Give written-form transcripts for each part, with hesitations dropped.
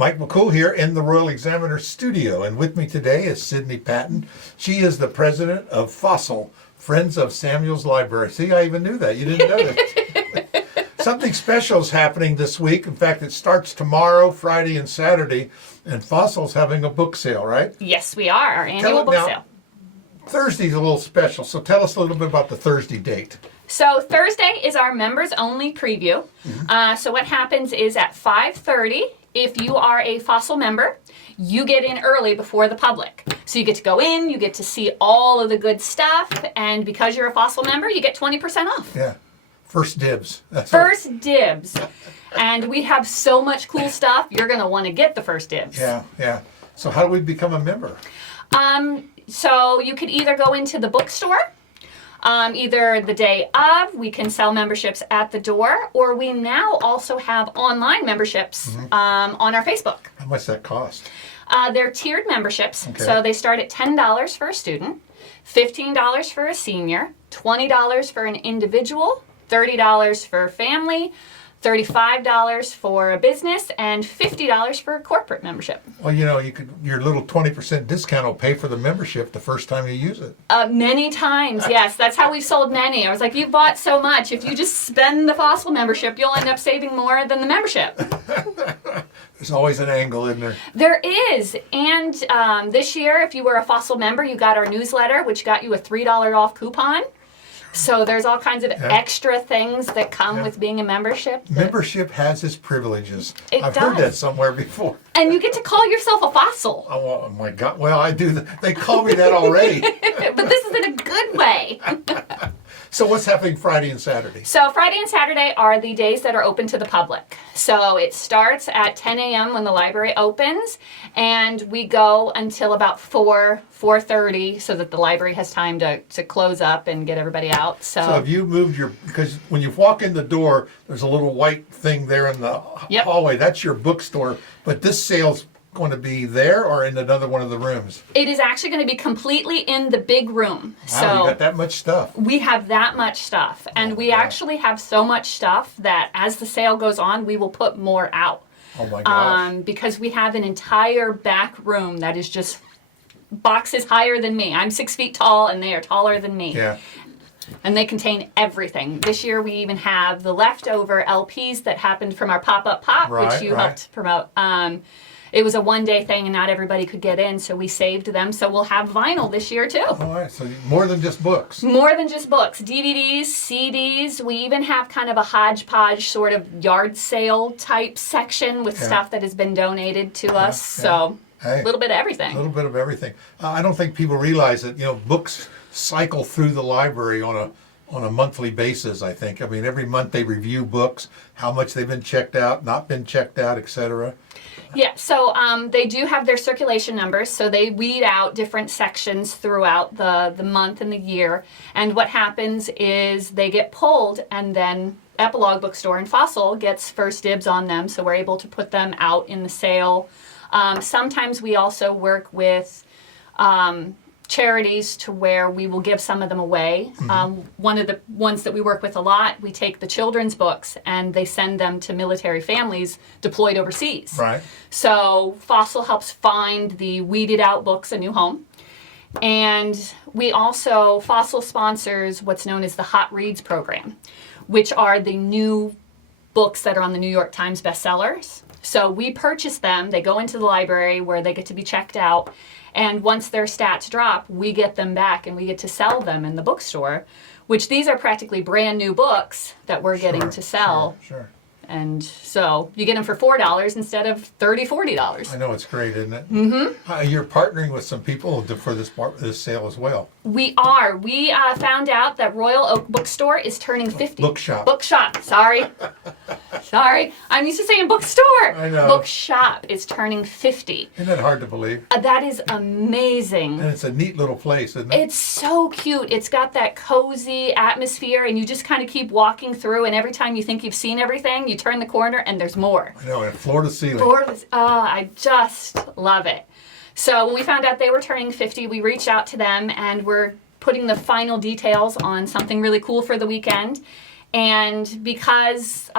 Mike McCool here in the Royal Examiner studio, and with me today is Sydney Patton. She is the president of FOSL, Friends of Samuel's Library. See, I even knew that. You didn't know that. Something special is happening this week. In fact, it starts tomorrow, Friday, and Saturday, and FOSL's having a book sale, right? Yes, we are. Our annual book sale. Thursday's a little special, so tell us a little bit about the Thursday date. So Thursday is our members only preview. So what happens is at 5:30, if you are a FOSL member, you get in early before the public. So you get to go in, you get to see all of the good stuff, and because you're a FOSL member, you get 20% off. Yeah, first dibs. First dibs. And we have so much cool stuff, you're going to want to get the first dibs. Yeah. So how do we become a member? So you could either go into the bookstore, either the day of, we can sell memberships at the door, or we now also have online memberships on our Facebook. How much does that cost? They're tiered memberships, Okay. so they start at $10 for a student, $15 for a senior, $20 for an individual, $30 for a family, $35 for a business, and $50 for a corporate membership. Well, you know, your little 20% discount will pay for the membership the first time you use it. Many times, yes. That's how we've sold many. I was like, you've bought so much. If you just spend the FOSL membership, you'll end up saving more than the membership. There's always an angle, isn't there? There is. And this year, if you were a FOSL member, you got our newsletter, which got you a $3 off coupon. So there's all kinds of extra things that come with being a membership. Membership has its privileges. I've It heard that does. somewhere before. And you get to call yourself a FOSL. Oh my God. Well, I do. They call me that already. But this is in a good way. So what's happening Friday and Saturday? So Friday and Saturday are the days that are open to the public. So it starts at 10 a.m. when the library opens, and we go until about 4:30, so that the library has time to close up and get everybody out. So have you moved because when you walk in the door, there's a little white thing there in the hallway. That's your bookstore, but this sale's going to be there or in another one of the rooms? It is actually going to be completely in the big room. Wow, So you got that much stuff. we have that much stuff, and we actually have so much stuff that as the sale goes on, we will put more out. Oh my gosh. Because we have an entire back room that is just boxes higher than me. I'm 6 feet tall, and they are taller than me. Yeah. And they contain everything. This year we even have the leftover LPs that happened from our pop-up pop, which you helped promote. It was a one-day thing, and not everybody could get in, so we saved them. So we'll have vinyl this year, too. All right, so more than just books. More than just books. DVDs, CDs. We even have kind of a hodgepodge sort of yard sale type section with stuff that has been donated to us. So a little bit of everything. A little bit of everything. I don't think people realize that, books cycle through the library on a monthly basis, I think. I mean, every month they review books, how much they've been checked out, not been checked out, etc. Yeah, so they do have their circulation numbers, so they weed out different sections throughout the month and the year. And what happens is they get pulled, and then Epilogue Bookstore and FOSL gets first dibs on them, so we're able to put them out in the sale. Sometimes we also work with charities to where we will give some of them away. One of the ones that we work with a lot, we take the children's books and they send them to military families deployed overseas. Right. So FOSL helps find the weeded out books a new home. And we also, FOSL sponsors what's known as the Hot Reads program, which are the new books that are on the New York Times bestsellers. So we purchase them, they go into the library where they get to be checked out, and once their stats drop, we get them back and we get to sell them in the bookstore, which these are practically brand new books that we're getting to sell. Sure. And so you get them for $4 instead of $30, $40. I know, it's great, isn't it? Mm-hmm. You're partnering with some people for this sale as well. We are. We found out that Royal Oak Bookstore is turning 50. Bookshop. Bookshop. Sorry. Sorry. I'm used to saying bookstore. I know. Bookshop is turning 50. Isn't that hard to believe? That is amazing. And it's a neat little place, isn't it? It's so cute. It's got that cozy atmosphere, and you just kind of keep walking through, and every time you think you've seen everything, you turn the corner and there's more. I know, and floor to ceiling. I just love it. So when we found out they were turning 50, we reached out to them, and we're putting the final details on something really cool for the weekend. And because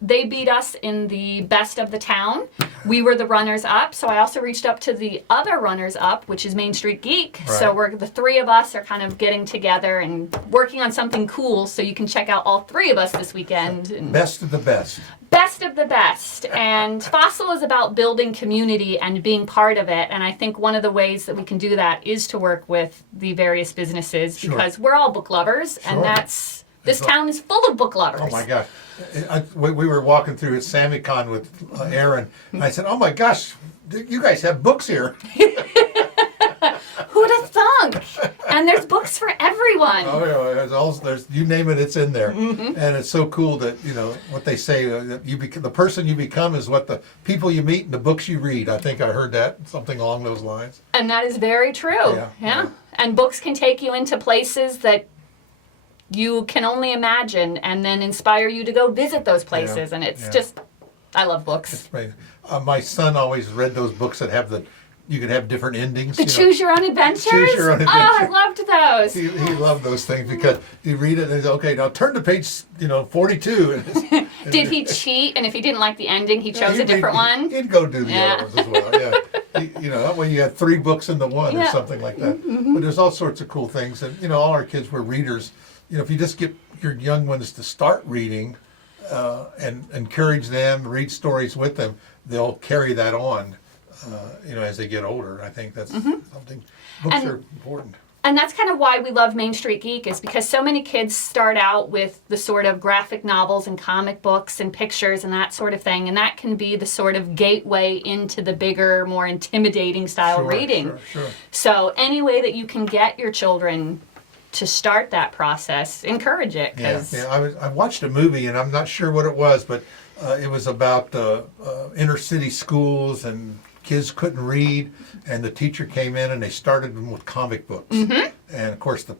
they beat us in the best of the town, we were the runners-up. So I also reached up to the other runners-up, which is Main Street Geek. Right. So the three of us are kind of getting together and working on something cool. So you can check out all three of us this weekend. And Best of the best. best of the best. And FOSL is about building community and being part of it. And I think one of the ways that we can do that is to work with the various businesses, Sure. because we're all book lovers, and Sure. this town is full of book lovers. Oh my gosh. We were walking through at SammyCon with Aaron, and I said, oh my gosh, you guys have books here. Who'd have thunk? And there's books for everyone. Oh, yeah, there's you name it, it's in there. And it's so cool that, what they say, that the person you become is what the people you meet and the books you read. I think I heard that, something along those lines. And that is very true. Yeah. And books can take you into places that you can only imagine and then inspire you to go visit those places. Yeah. And it's Yeah. just, I love books. Right. My son always read those books that have you can have different endings. The Choose Your Own Adventures? Choose Your Own Oh, I Adventure. loved those. He loved those things because you read it and he's okay. Now turn to page 42. Did he cheat? And if he didn't like the ending, he chose a different one? He'd go do the Yeah. other ones as well. Yeah, that way you had 3 books into one or Yeah. something like that. But there's all sorts of cool things, and all our kids were readers. If you just get your young ones to start reading and encourage them, read stories with them, they'll carry that on. As they get older. I think that's something. Books are important. And that's kind of why we love Main Street Geek, is because so many kids start out with the sort of graphic novels and comic books and pictures and that sort of thing. And that can be the sort of gateway into the bigger, more intimidating style reading. Sure. So any way that you can get your children to start that process, encourage it. I watched a movie, and I'm not sure what it was, but it was about inner city schools, and kids couldn't read, and the teacher came in and they started them with comic books. And of course the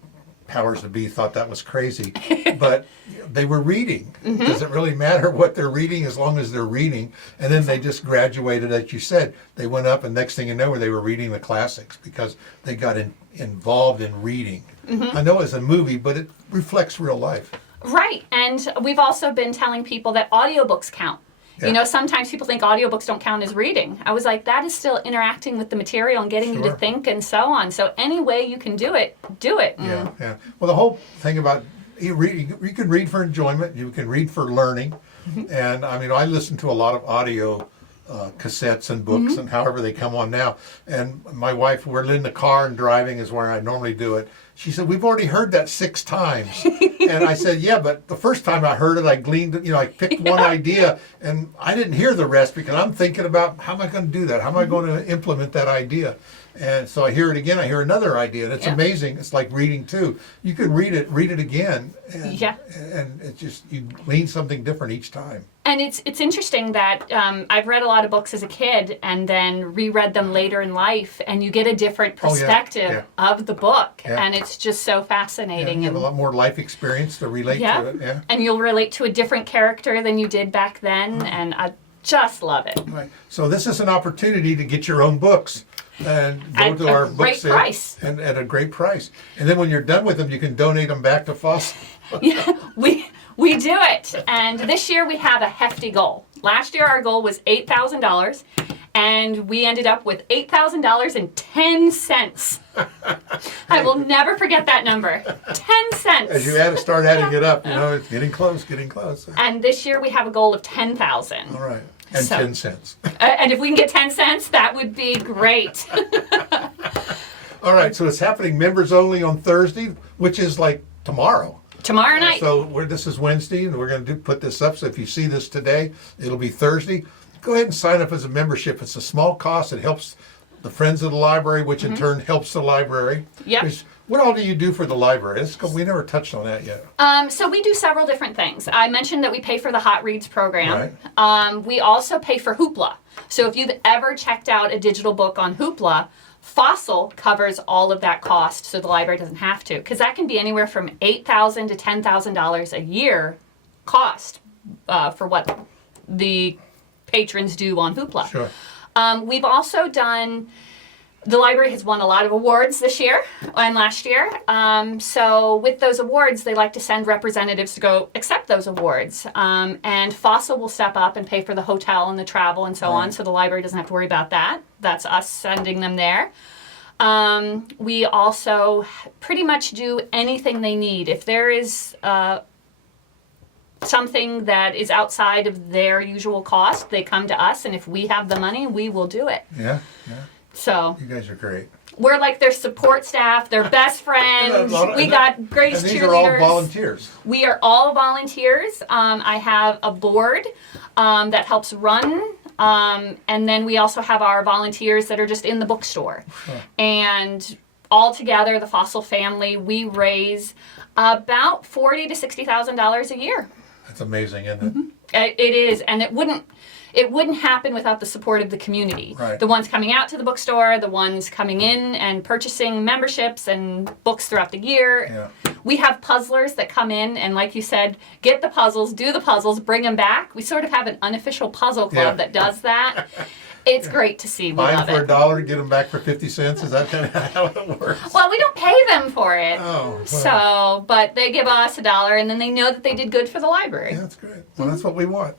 powers that be thought that was crazy, but they were reading. Does it really matter what they're reading as long as they're reading? And then they just graduated, as you said. They went up, and next thing you know, they were reading the classics because they got involved in reading. I know it's a movie, but it reflects real life. Right. And we've also been telling people that audiobooks count. Yeah. Sometimes people think audiobooks don't count as reading. I was like, that is still interacting with the material and getting you to think and so on. So any way you can do it, do it. Yeah. Well, the whole thing about you can read for enjoyment, you can read for learning. And I listen to a lot of audio cassettes and books and however they come on now. And my wife, we're in the car and driving is where I normally do it. She said, we've already heard that 6 times. And I said, yeah, but the first time I heard it, I gleaned, I picked one idea and I didn't hear the rest because I'm thinking about how am I going to do that? How am I going to implement that idea? And so I hear it again, I hear another idea. And it's amazing. It's like reading too. You can read it again. And it's just, you glean something different each time. And it's interesting that I've read a lot of books as a kid and then reread them later in life, and you get a different perspective of the book. And it's just so fascinating. You have a lot more life experience to relate to it. Yeah. And you'll relate to a different character than you did back then. And I just love it. Right. So this is an opportunity to get your own books. And go to our book sale and at a great price. And then when you're done with them, you can donate them back to FOSL. We do it. And this year we have a hefty goal. Last year our goal was $8,000, and we ended up with $8,000.10. I will never forget that number. 10 cents. As you start adding it up, it's getting close. And this year we have a goal of $10,000. All right. And 10 cents. And if we can get 10 cents, that would be great. All right, so it's happening members only on Thursday, which is like tomorrow. Tomorrow night. So this is Wednesday, and we're going to put this up. So if you see this today, it'll be Thursday. Go ahead and sign up as a membership. It's a small cost. It helps the Friends of the Library, which in turn helps the library. Yep. What all do you do for the library? We never touched on that yet. So we do several different things. I mentioned that we pay for the Hot Reads program. Right. We also pay for Hoopla. So if you've ever checked out a digital book on Hoopla, FOSL covers all of that cost, so the library doesn't have to, because that can be anywhere from $8,000 to $10,000 a year cost for what the patrons do on Hoopla. Sure. We've also done The library has won a lot of awards this year and last year. So with those awards, they like to send representatives to go accept those awards. And FOSL will step up and pay for the hotel and the travel and so on, so the library doesn't have to worry about that. That's us sending them there. We also pretty much do anything they need. If there is something that is outside of their usual cost, they come to us, and if we have the money, we will do it. Yeah. So You guys are great. we're like their support staff, their best friends. We got great And cheerleaders. these are all volunteers. We are all volunteers. I have a board that helps run, and then we also have our volunteers that are just in the bookstore. Sure. And all together, the FOSL family, we raise about $40,000 to $60,000 a year. That's amazing, isn't it? It is, and it wouldn't happen without the support of the community. Right. The ones coming out to the bookstore, the ones coming in and purchasing memberships and books throughout the year. Yeah. We have puzzlers that come in and, like you said, get the puzzles, do the puzzles, bring them back. We sort of have an unofficial puzzle club that does that. It's great to see. We Buy love them for it. $1, get them back for 50 cents. Is that kind of how it works? Well, we don't pay them for it. Oh, well. So, but they give us $1, and then they know that they did good for the library. Yeah, that's great. Well, that's what we want.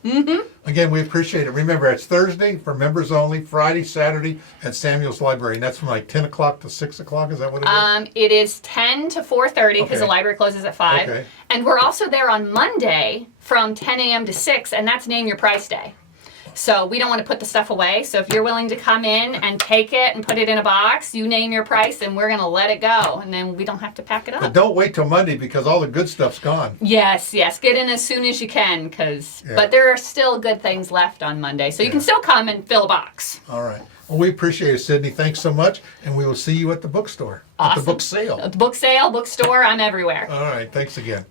Again, we appreciate it. Remember, it's Thursday for members only, Friday, Saturday at Samuel's Library, and that's from like 10 o'clock to 6 o'clock. Is that what it is? It is 10 to 4:30 because the Okay. library closes at 5. Okay. And we're also there on Monday from 10 a.m. to 6, and that's Name Your Price Day. So we don't want to put the stuff away. So if you're willing to come in and take it and put it in a box, you name your price, and we're going to let it go. And then we don't have to pack it But up. don't wait till Monday because all the good stuff's gone. Yes. Get in as soon as you can, Yeah. but there are still good things left on Monday. So you can still come and fill a box. All right. Well, we appreciate it, Sydney. Thanks so much, and we will see you at the bookstore, at the Awesome. book sale. At the book sale, bookstore, I'm everywhere. All right. Thanks again.